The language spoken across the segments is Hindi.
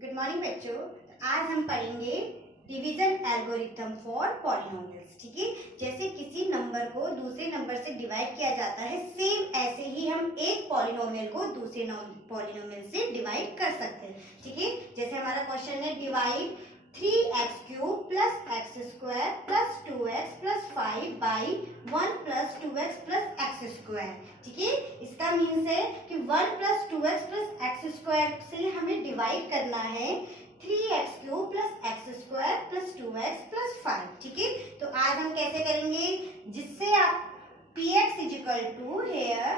गुड मॉर्निंग बच्चों। आज हम पढ़ेंगे डिवीजन एल्गोरिथम फॉर पॉलिनोमियल्स। ठीक है, जैसे किसी नंबर को दूसरे नंबर से डिवाइड किया जाता है, सेम ऐसे ही हम एक पॉलिनोमियल को दूसरे पॉलिनोमियल से डिवाइड कर सकते हैं। ठीक है, जैसे हमारा क्वेश्चन है divide 3x³ plus x square plus 2x plus 5 by 1 plus 2x plus x square. ठीक है, इसका मीन्स है कि 1 plus 2x plus x square से हमें डिवाइड करना है 3x³ plus x square plus 2x plus 5। ठीक है, तो आज हम कैसे करेंगे, जिससे आप px is equal to here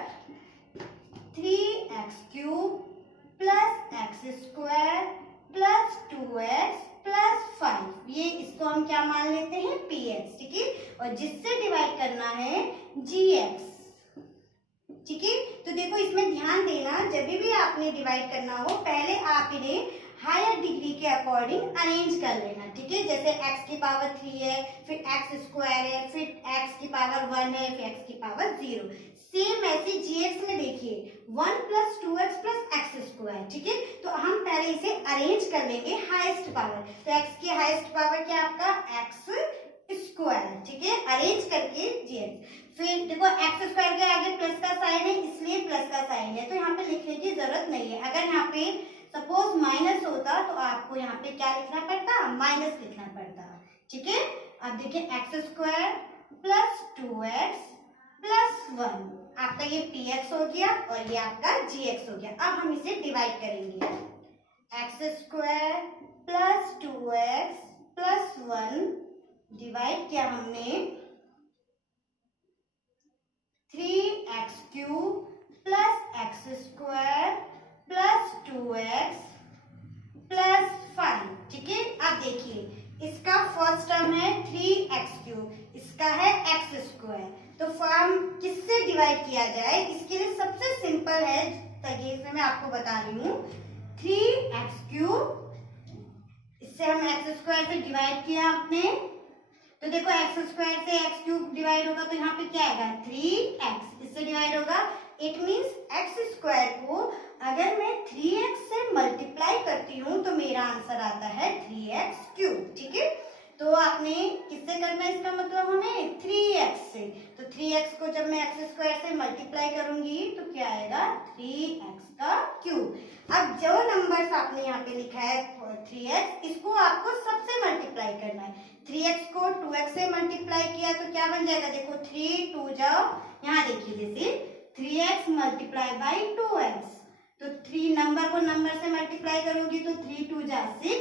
3x³ plus x square plus 2x plus 5, ये इसको हम क्या मान लेते हैं px। ठीक है, और जिससे डिवाइड करना है gx। ठीक है, तो देखो इसमें ध्यान देना, जब भी आपने डिवाइड करना हो पहले आप इन्हें हायर डिग्री के अकॉर्डिंग अरेंज कर लेना। ठीक है, जैसे x की पावर 3 है, फिर एक्स स्क्वायर है, फिर x की पावर 1 है, फिर x की पावर 0। सेम ऐसे gx में देखिए 1 plus 2x plus x square. ठीक है, तो हम पहले इसे अरेंज कर लेंगे हाईएस्ट पावर। तो x की हाईएस्ट पावर क्या आपका एक्स स्क्वायर। ठीक है, अरेंज करके gx। फिर देखो एक्स स्क्वायर के आगे प्लस का साइन है, इसलिए प्लस का साइन है, तो यहाँ पे लिखने की जरूरत नहीं है। अगर यहाँ पे सपोज माइनस होता तो आपको यहाँ पे क्या लिखना पड़ता, माइनस लिखना पड़ता। ठीक है, अब देखिए x square plus 2x plus 1, आपका ये px हो गया और ये आपका gx हो गया। अब हम इसे डिवाइड करेंगे, x square plus 2x plus 1 divide किया हमने 3x³ plus x square plus 2x plus 5। ठीक है, अब देखिए इसका फर्स्ट टर्म है 3x³, इसका है एक्स स्क्वायर, तो फॉर्म किससे डिवाइड किया जाए, इसके लिए सबसे सिंपल है तरीके से मैं आपको बता रही हूँ। 3x³, इससे हम एक्स स्क्वायर से डिवाइड किया आपने, तो देखो एक्स स्क्वायर से x³ डिवाइड होगा तो यहाँ पे क्या आएगा 3x, इससे डिवाइड होगा। इट मीन्स एक्स स्क्वायर को अगर मैं 3x से मल्टीप्लाई करती हूँ तो मेरा आंसर आता है 3x³। ठीक है, तो आपने किससे करना है, इसका मतलब हमें 3x से, तो 3x को जब मैं एक्स स्क्वायर से मल्टीप्लाई करूंगी तो क्या आएगा 3x³। अब जो नंबर्स आपने यहाँ पे लिखा है 3x, इसको आपको सबसे मल्टीप्लाई करना है। 3x को 2x से मल्टीप्लाई किया तो क्या बन जाएगा, देखो 3 2 जाओ, यहाँ देखिए जैसे 3x मल्टीप्लाई बाई 2x, तो 3 नंबर को नंबर से मल्टीप्लाई करोगी तो 3 2 जा 6,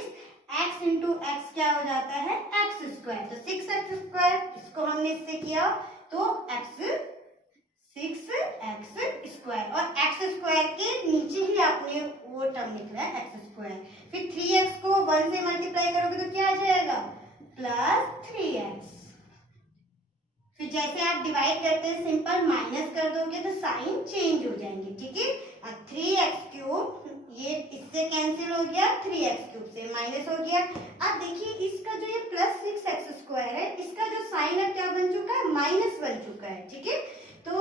x इंटू एक्स क्या हो जाता है एक्स स्क्वायर, तो 6x स्क्वायर, इसको हमने इससे किया तो 6x स्क्वायर, और एक्स स्क्वायर के नीचे ही आपने वो टर्म लिखना है एक्स स्क्वायर। फिर 3x को 1 से मल्टीप्लाई करोगे तो क्या आ जाएगा प्लस 3x। फिर जैसे आप डिवाइड करते हैं सिंपल माइनस कर दोगे तो साइन चेंज हो जाएंगे। ठीक है, अब 3x³ ये इससे कैंसिल हो गया, 3x³ से माइनस हो गया। अब देखिए इसका जो ये प्लस 6x स्क्वायर है, इसका जो साइन है क्या बन चुका है, माइनस बन चुका है। ठीक है, तो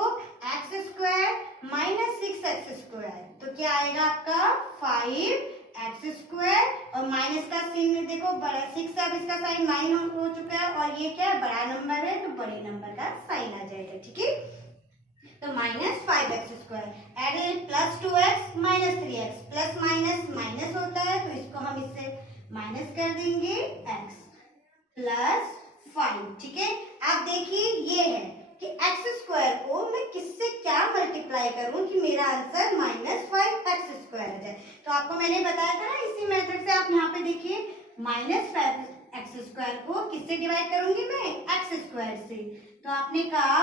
x square minus 6x square, तो क्या आएगा आपका 5x स्क्वायर, और माइनस का साइन देखो बड़ा 6, अब इसका साइन माइनस हो चुका है, और ये क्या बड़ा नंबर है तो बड़े नंबर का साइन आ जाएगा। ठीक है, तो minus 5x square added plus 2x minus 3x, plus minus minus होता है तो इसको हम इससे माइनस कर देंगे x प्लस 5। ठीक है, अब देखिए ये है कि एक्स स्क्वायर को मैं किससे क्या मल्टीप्लाई करूं कि मेरा आंसर -5x स्क्वायर आ जाए। तो आपको मैंने बताया था ना, इसी मेथड से आप यहाँ पे देखिए -5x स्क्वायर को किससे डिवाइड करूंगी मैं एक्स स्क्वायर से, तो आपने कहा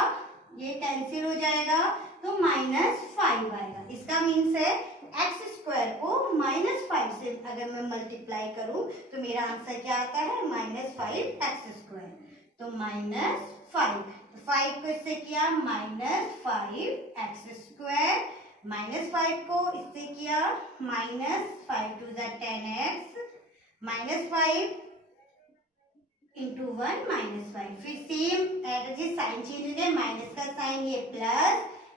ये कैंसिल हो जाएगा तो -5 आएगा। इसका मीन्स है एक्स स्क्वायर को -5 से अगर मैं मल्टीप्लाई करूं तो मेरा आंसर क्या आता है -5x स्क्वायर, तो -5, 5 को इससे किया -5x स्क्वायर, -5 को इससे किया -5 2 10x, -5 इंटू 1 -5, फिर सेम एनर्जी साइन चेंज हो गया, माइनस का साइन ये प्लस,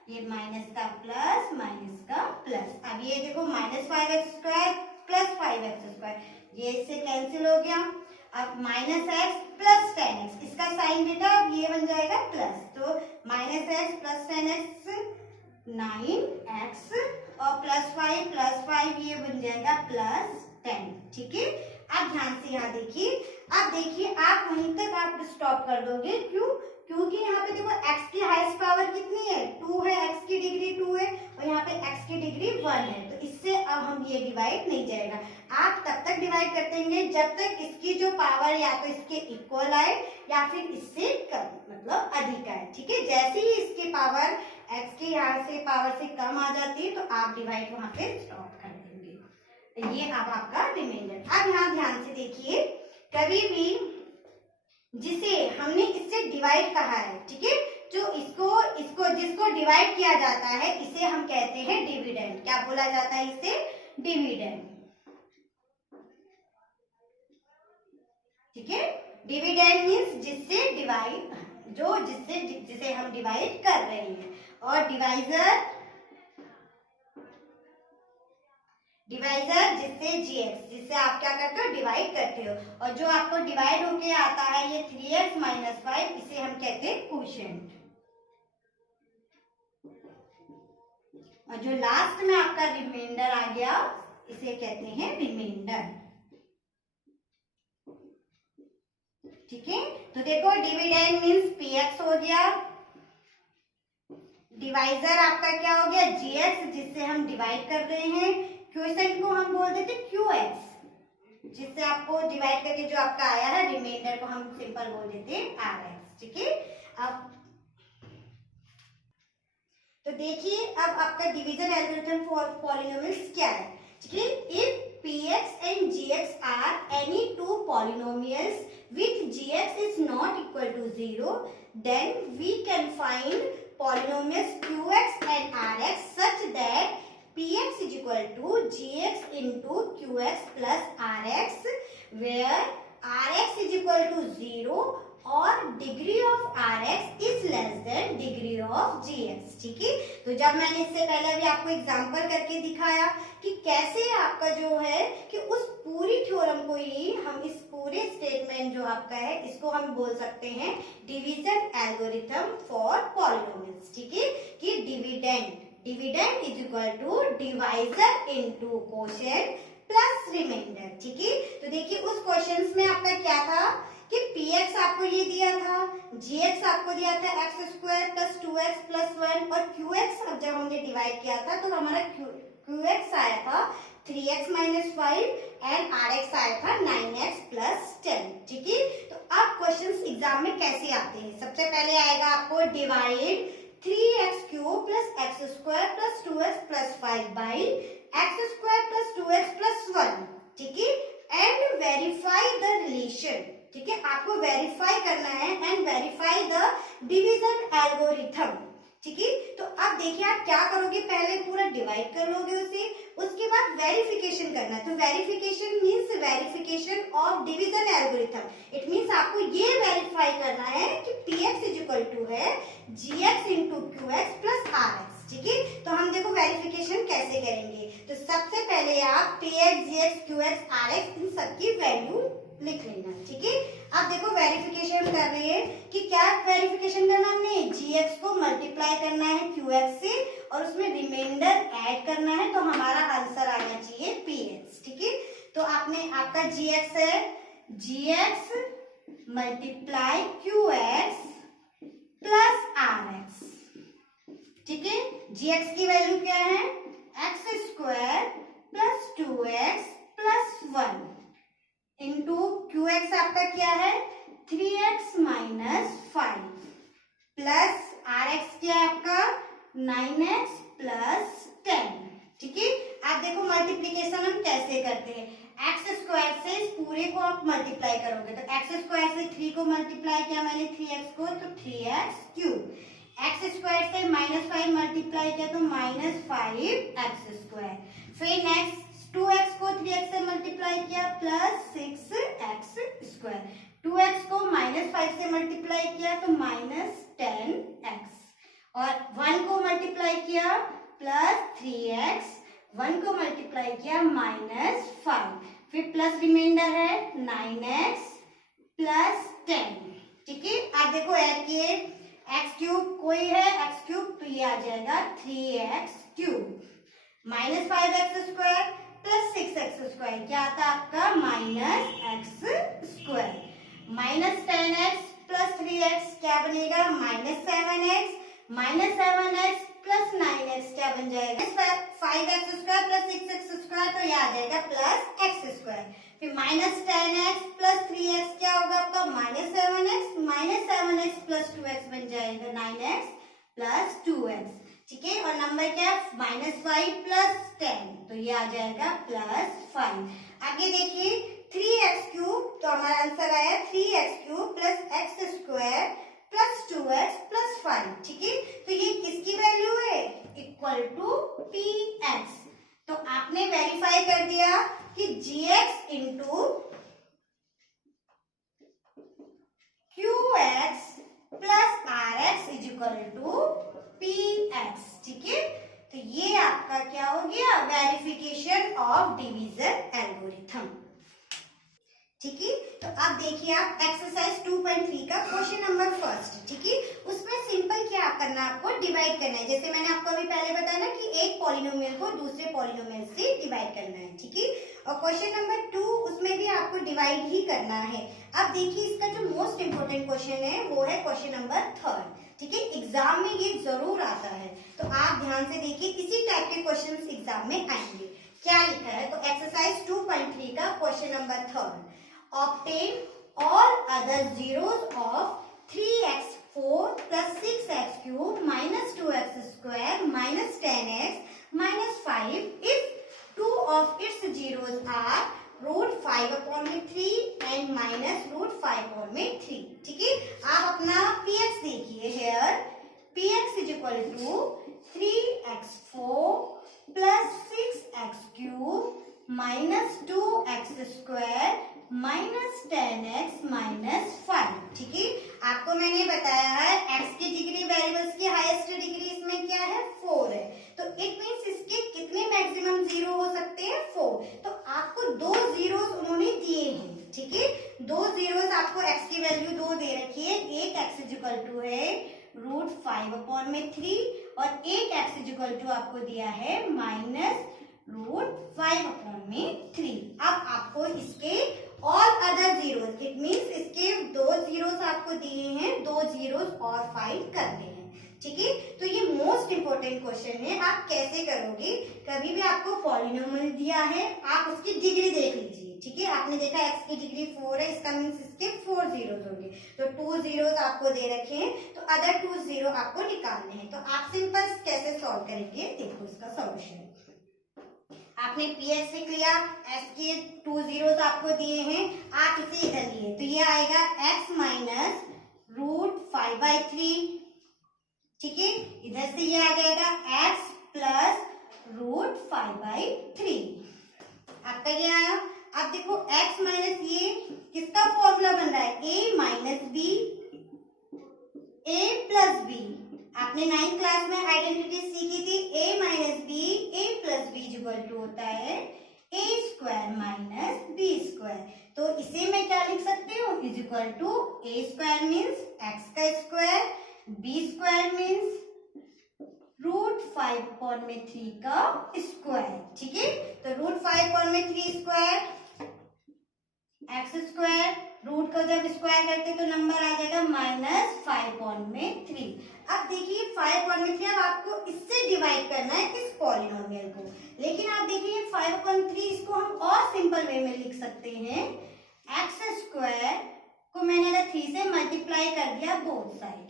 ये माइनस का प्लस, माइनस का प्लस। अब ये देखो -5x स्क्वायर प्लस 5 5x², ये इससे कैंसिल हो गया। अब -x प्लस 10x, इसका साइन बेटा अब ये बन जाएगा प्लस, तो -x प्लस 10x 9x और +5 ये बन जाएगा +10। ठीक है, अब ध्यान से यहाँ देखिए, अब देखिए आप वहीं तक आप स्टॉप कर दोगे, क्यों? क्योंकि यहाँ पे देखो x की हाईएस्ट पावर कितनी है, 2 है, x की डिग्री 2 है और यहाँ पे x की डिग्री 1 है, तो इससे अब हम ये डिवाइड नहीं जाएगा। आप तब तक डिवाइड करते हैं जब तक इसकी जो पावर या तो इसके इक्वल आए या फिर इससे कम, मतलब अधिक आए। ठीक है, जैसे ही इसकी पावर x की यहाँ से पावर से कम आ जाती है तो आप डिवाइड वहां पे स्टॉप कर देंगे। ये अब आपका रिमाइंडर। अब यहाँ ध्यान से देखिए, कभी भी जिसे हमने इससे डिवाइड कहा है, ठीक है, जो इसको जिसको डिवाइड किया जाता है इसे हम कहते हैं डिविडेंड। क्या बोला जाता है इसे? डिविडेंड। ठीक है, डिविडेंड मीन्स जिससे डिवाइड, जिसे हम डिवाइड कर रहे हैं। और डिवाइजर जिससे gx, जिससे आप क्या करते हो, डिवाइड करते हो, और जो आपको डिवाइड होके आता है ये 3x - 5, इसे हम कहते हैं क्वोशिएंट। और जो लास्ट में आपका रिमाइंडर आ गया इसे कहते हैं रिमाइंडर। ठीक है, तो देखो डिविडेंड मीन्स px हो गया, डिवाइजर आपका क्या हो गया, gx, जिससे हम डिवाइड कर रहे हैं, क्वोशिएंट को हम बोल देते qx, जिससे आपको डिवाइड करके जो आपका आया है रिमाइंडर को हम सिंपल बोल देते हैं rx। ठीक है, अब तो देखिए अब आपका डिवीजन एल्गोरिथम फॉर पॉलिनोमियल्स क्या है। ठीक है, if px and gx are any two polynomials with gx is not equal to 0, then we can find polynomials qx and rx such that px is equal to gx into qx plus rx, where rx is equal to 0 और degree of rx is less than degree of gx। ठीक है, तो जब मैंने इससे पहले भी आपको एग्जांपल करके दिखाया कि कैसे आपका जो है कि उस पूरी थ्योरम को ही हम, इस पूरे स्टेटमेंट जो आपका है इसको हम बोल सकते हैं डिवीजन एल्गोरिथम फॉर पॉलिनोमियल्स। ठीक है, कि dividend is equal to divisor into quotient plus remainder. ठीक है, तो देखिए उस क्वेश्चंस में आपका क्या था कि px आपको ये दिया था, gx आपको दिया था x² + 2x + 1, और qx अब जब हमने डिवाइड किया था तो हमारा qx आया था 3x - 5 एंड rx आया था 9x + 10। ठीक है, तो अब क्वेश्चंस एग्जाम में कैसे आते हैं, सबसे पहले आएगा आपको divide 3x³ + x² + 2x + 5 by x² + 2x + 1। ठीक है, एंड वेरीफाई द रिलेशन। ठीक है, आपको वेरीफाई करना है and verify the division algorithm. ठीक है, तो अब देखिए आप क्या करोगे, पहले पूरा डिवाइड कर लोगे उसे, उसके बाद वेरिफिकेशन करना है। तो verification means verification of division algorithm. It means आपको ये वेरीफाई करना है कि px इज इक्वल टू है gx into qx plus rx। ठीक है, तो हम देखो वेरिफिकेशन कैसे करेंगे। तो सबसे पहले आप px, gx, qx, rx इन सबकी वैल्यू लिख लेना। ठीक है, अब देखो वेरिफिकेशन कर रहे हैं कि क्या वेरिफिकेशन करना, हमने gx को मल्टीप्लाई करना है qx से और उसमें रिमाइंडर ऐड करना है, तो हमारा आंसर आना चाहिए px। ठीक है, तो आपका gx है gx multiply qx plus rx। ठीक है, gx की वैल्यू क्या है, x² + 2x + 1 इंटू qx आपका क्या है 3x - 5 प्लस rx क्या है आपका 9x + 10। ठीक है, आप देखो मल्टीप्लीकेशन हम कैसे करते हैं, x² से इस पूरे को आप मल्टीप्लाई करोगे, तो x² से 3 को मल्टीप्लाई किया मैंने 3x को, तो 3x³, x² से -5 मल्टीप्लाई किया तो -5x², फिर नेक्स्ट 2x को 3x से मल्टीप्लाई किया प्लस 6x², 2x को -5 से मल्टीप्लाई किया तो -10x, और 1 को मल्टीप्लाई किया प्लस 3x, 1 को मल्टीप्लाई किया -5, फिर प्लस रिमाइंडर है 9x प्लस 10। ठीक है, आप देखो ऐड किए, एक्स क्यूब कोई है एक्स क्यूब, तो ये आ जाएगा 3x cube minus 5x square plus 6x square, क्या आता है आपका minus x square, minus 10x plus 3x क्या बनेगा minus 7x, minus 7x plus 9x क्या बन जाएगा 5x square plus 6x square, तो ये आ जाएगा प्लस एक्स स्क्वायर। फिर माइनस 10x प्लस 3x क्या होगा आपका minus 7x, minus 7x plus 2x बन जाएगा 9x प्लस 2x। ठीक है, और नंबर क्या है माइनस 5 प्लस 10, तो ये आ जाएगा प्लस 5। आगे देखिए 3x क्यूब, तो हमारा आंसर आया 3x cube plus x square plus 2x plus 5। ठीक है, तो ये किसकी वैल्यू है इक्वल टू px। तो आपने वेरीफाई कर दिया कि gx into qx plus rx is equal to px। ठीक है, तो ये आपका क्या हो गया वेरिफिकेशन ऑफ डिवीजन एल्गोरिथम। ठीक है, तो अब देखिए आप एक्सरसाइज 2.3 का क्वेश्चन नंबर फर्स्ट। ठीक है, उसमें सिंपल क्या करना है आपको डिवाइड करना है, जैसे मैंने आपको अभी पहले बताया ना कि एक पॉलिनोमियल को दूसरे पॉलिनोमियल से डिवाइड करना है। ठीक है, और क्वेश्चन नंबर 2 उसमें भी आपको डिवाइड ही करना है। अब देखिए इसका जो मोस्ट इंपोर्टेंट क्वेश्चन है वो है क्वेश्चन नंबर 3। ठीक है, एग्जाम में ये जरूर आता है, तो आप ध्यान से देखिए, इसी टाइप के क्वेश्चन एग्जाम में आएंगे। क्या लिखा है, तो एक्सरसाइज 2.3 का question number 3, obtain all other zeros of 3x4 plus 6x cube minus 2x square minus 10x minus 5 if two of its zeros are root 5 upon में 3 and minus root 5 upon में 3। ठीक है, आप अपना px देखिए, here px is equal to 3x4 plus 6x cube minus 2x square minus 10x minus 5। ठीक है, आपको मैंने बताया है x की डिग्री वेरिएबल्स की हाईएस्ट डिग्री इसमें क्या है 4 है, तो इट मींस इसके कितने मैक्सिमम जीरो हो सकते हैं 4। तो आपको दो जीरोस उन्होंने दिए हैं। ठीक है, दो जीरोस आपको x की वैल्यू 2 दे रखी है, एक x इज इक्वल टू है रूट 5 अपॉन में 3 और एक x इज इक्वल टू आपको दिया है माइनस रूट 5 अपॉन में 3। अब आपको इसके all other zeros, it means इसके दो जीरोस आपको दिए हैं, दो जीरोस और फाइंड करने हैं। ठीक है, तो ये मोस्ट इंपोर्टेंट क्वेश्चन है, आप कैसे करोगे, कभी भी आपको पॉलिनोमियल दिया है आप उसकी डिग्री देख लीजिए। ठीक है, आपने देखा x की डिग्री 4 है, इसका मींस इसके 4 जीरोस होंगे, तो 2 जीरोस आपको दे रखे हैं, तो अदर 2 जीरो आपको निकालने हैं। तो आप सिंपल कैसे सॉल्व करेंगे, देखो इसका सॉल्यूशन। आपने px लिख लिया, s के 2 जीरोस आपको दिए हैं, आप इसे इधर लिए, तो ये आएगा x माइनस रूट 5/3। ठीक है, इधर से ये आ जाएगा x प्लस रूट 5/3। आपका ये आया। अब देखो x माइनस ये किसका फॉर्मूला बन रहा है, a minus B a plus B. आपने 9th क्लास में आइडेंटिटी सीखी थी, a minus B a plus B equal to होता है a square minus B square. तो इसे मैं क्या लिख सकती हूँ, is equal to a square means x का square, b square means root 5 upon में 3 का स्क्वायर। ठीक है, तो रूट 5 अपॉन में 3 स्क्वायर एक्स स्क्वायर, रूट का जब स्क्वायर करते तो नंबर आ जाएगा माइनस 5 अपॉन में 3। अब देखिए 5 अपॉन में 3, अब आपको इससे डिवाइड करना है इस पॉलिनोमियल को, लेकिन आप देखिए 5 अपॉन 3 इसको हम और सिंपल वे में लिख सकते हैं, एक्स स्क्वायर को मैंने अगर 3 से मल्टीप्लाई कर दिया बोथ साइड,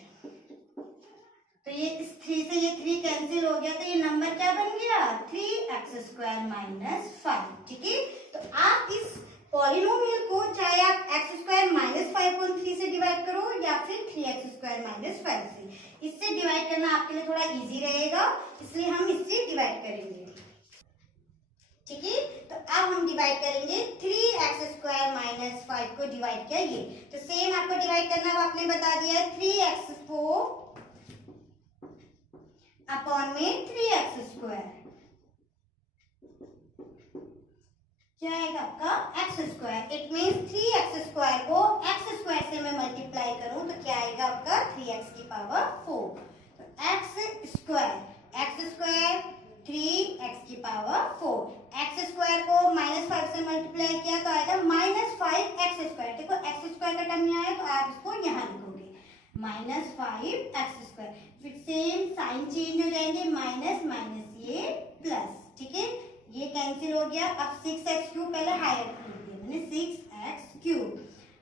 तो ये इस 3 से ये 3 कैंसिल हो गया, तो ये नंबर क्या बन गया 3x स्क्वायर माइनस 5। ठीक है, तो आप इस पॉलिनोमियल को चाहे आप x स्क्वायर माइनस 5/3 से डिवाइड करो या फिर 3x स्क्वायर माइनस 5 से, इससे डिवाइड करना आपके लिए थोड़ा इजी रहेगा, इसलिए हम इससे डिवाइड करेंगे। ठीक है, तो अब हम डिवाइड करेंगे 3x स्क्वायर माइनस 5 को डिवाइड किया ये, तो सेम आपको डिवाइड करना आपने बता दिया है 3x4 अपॉन में 3x स्क्वायर। क्या आएगा आपका x square. It means 3x square को x स्क्वायर से मैं मल्टीप्लाई करूं तो क्या आएगा आपका 3x की पावर 4। तो x स्क्वायर 3x की पावर 4। x स्क्वायर को -5 से मल्टीप्लाई किया तो आएगा -5x स्क्वायर। देखो x स्क्वायर का टर्म यहाँ है तो आप इसको यहाँ लिखोगे -5x स्क्वायर। फिर सेम साइन चेंज हो जाएंगे, माइनस माइनस ये प्लस, ठीक है, ये कैंसिल हो गया। अब 6x क्यूब पहले हायर लिख दिया मैंने, 6x cube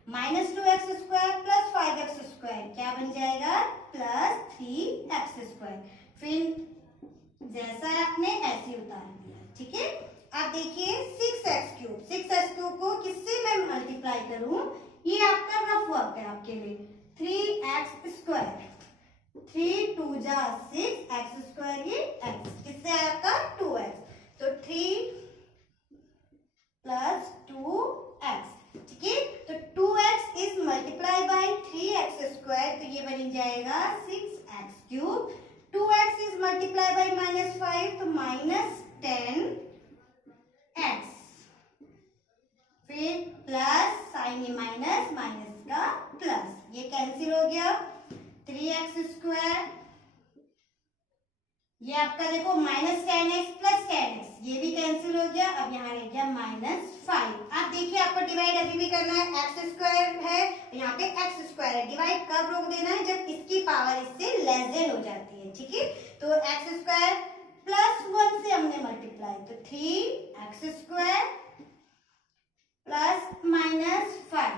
-2x square plus 5x square क्या बन जाएगा प्लस 3x स्क्वायर। फिर जैसा आपने ऐसे उतार दिया, ठीक है। अब देखिए 6x क्यूब को किससे मैं मल्टीप्लाई करूं, ये आपका रफ वर्क है आपके लिए। 3x स्क्वायर, 3 2 जा 6, x स्क्वायर ये x, किससे आपका 2x, तो 3 प्लस 2x, ठीक है। तो 2x is multiply by 3x square, तो ये बन जाएगा 6x cube. 2x is multiply by -5 तो -10x, फिर प्लस साइन माइनस माइनस का प्लस, ये कैंसिल हो गया। 3x स्क्वायर ये आपका देखो -10x प्लस 10x, ये भी कैंसिल हो गया। अब यहाँ रह गया -5। अब देखिए आपको डिवाइड अभी भी करना है, x स्क्वायर है यहाँ पे x स्क्वायर है, डिवाइड कब रोक देना है जब इसकी पावर इससे लेस देन हो जाती है, ठीक है। तो x स्क्वायर प्लस 1 से हमने मल्टीप्लाई, तो 3x स्क्वायर प्लस -5,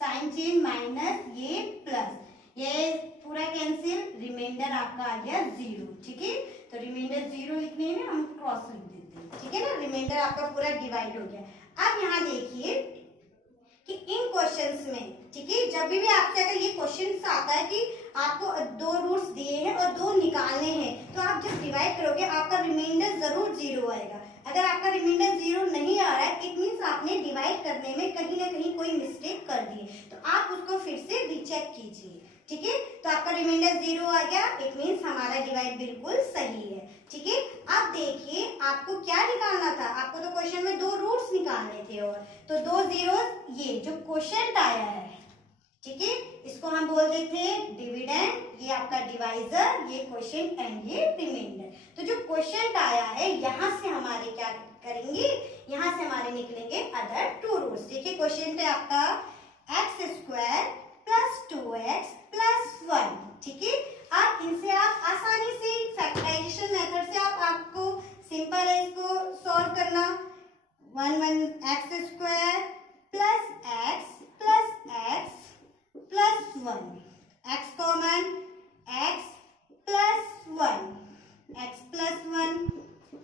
साइन चेंज माइनस ये प्लस, ये पूरा कैंसिल, रिमाइंडर आपका आ गया 0, ठीक है। तो रिमाइंडर 0 लिखने में हम क्रॉस लिख देते हैं, ठीक है ना। रिमाइंडर आपका पूरा डिवाइड हो गया। अब यहाँ देखिए कि इन क्वेश्चंस में, ठीक है, जब भी आपसे अगर ये क्वेश्चन आता है कि आपको 2 रूट्स दिए हैं और 2 निकालने हैं, तो आप जब डिवाइड करोगे आपका रिमाइंडर जरूर 0 आएगा। अगर आपका रिमाइंडर 0 नहीं आ रहा है, इट मीन्स आपने डिवाइड करने में कहीं ना कहीं कोई मिस्टेक कर दी है, तो आप उसको फिर से रीचेक कीजिए, ठीक है। तो आपका रिमाइंडर 0 आ गया, इट मीन्स हमारा डिवाइड बिल्कुल सही है, ठीक है। अब देखिए आपको क्या निकालना था, आपको तो क्वेश्चन में 2 रूट्स निकालने थे, और तो 2 जीरोस, ये जो क्वोशिएंट आया है, ठीक है, इसको हम बोल देते हैं डिविडेंड, ये आपका डिवाइजर, ये क्वोशिएंट एंड ये रिमाइंडर। तो जो क्वोशिएंट आया है यहाँ से हमारे क्या करेंगे, यहाँ से हमारे निकलेंगे अदर 2 रूट्स, ठीक है। क्वोशिएंट है आपका x square plus 2x plus 1, ठीक है। अब इनसे आप आसानी से फैक्टराइजेशन मेथड से आपको सिंपल है इसको सॉल्व करना। 1 square plus x plus 1, x common, x plus 1,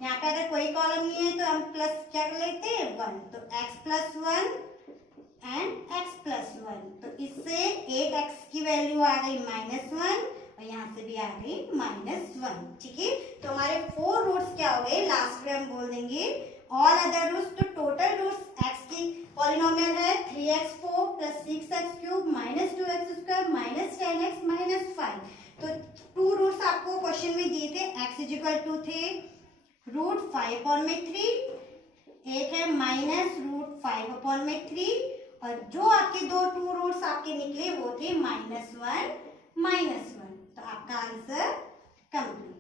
यहाँ पे अगर कोई कॉलम नहीं है तो हम प्लस क्या कर लेते हैं 1, तो x plus 1 and x plus 1, तो इससे एक x की वैल्यू आ गई -1 और यहाँ से भी आ गई -1, ठीक है। तो हमारे 4 रूट्स क्या हो गए, लास्ट में हम बोल देंगे ऑल अदर रूट्स। तो टोटल रूट्स x की पॉलिनोमियल है 3x4 plus 6x cube -2x square -10x -5। तो 2 रूट्स आपको क्वेश्चन में दिए थे, x इक्वल टू थे √5/3, एक है -√5/3, और जो आपके 2 रूट्स आपके निकले वो थे -1 -1। तो आपका आंसर कंप्लीट।